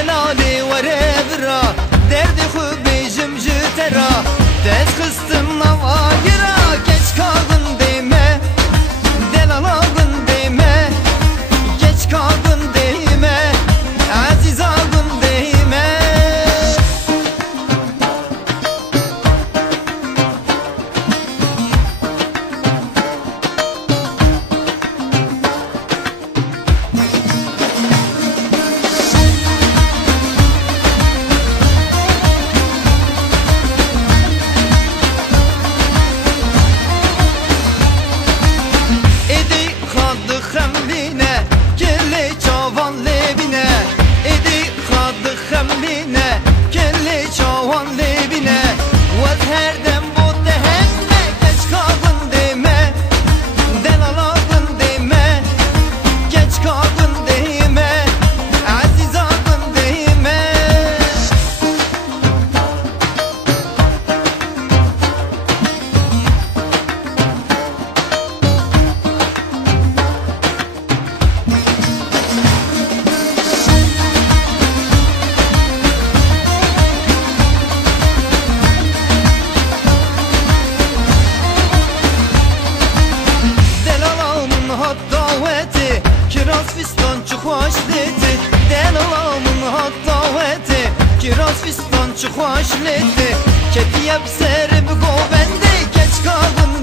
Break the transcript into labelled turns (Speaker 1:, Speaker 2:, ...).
Speaker 1: هلالی و رفرا درد خوب fistan çıkhoş dedi Delavamın hatta vedi Kiraz fistan çıkhoş dedi Keti hep serip go bende Geç kaldım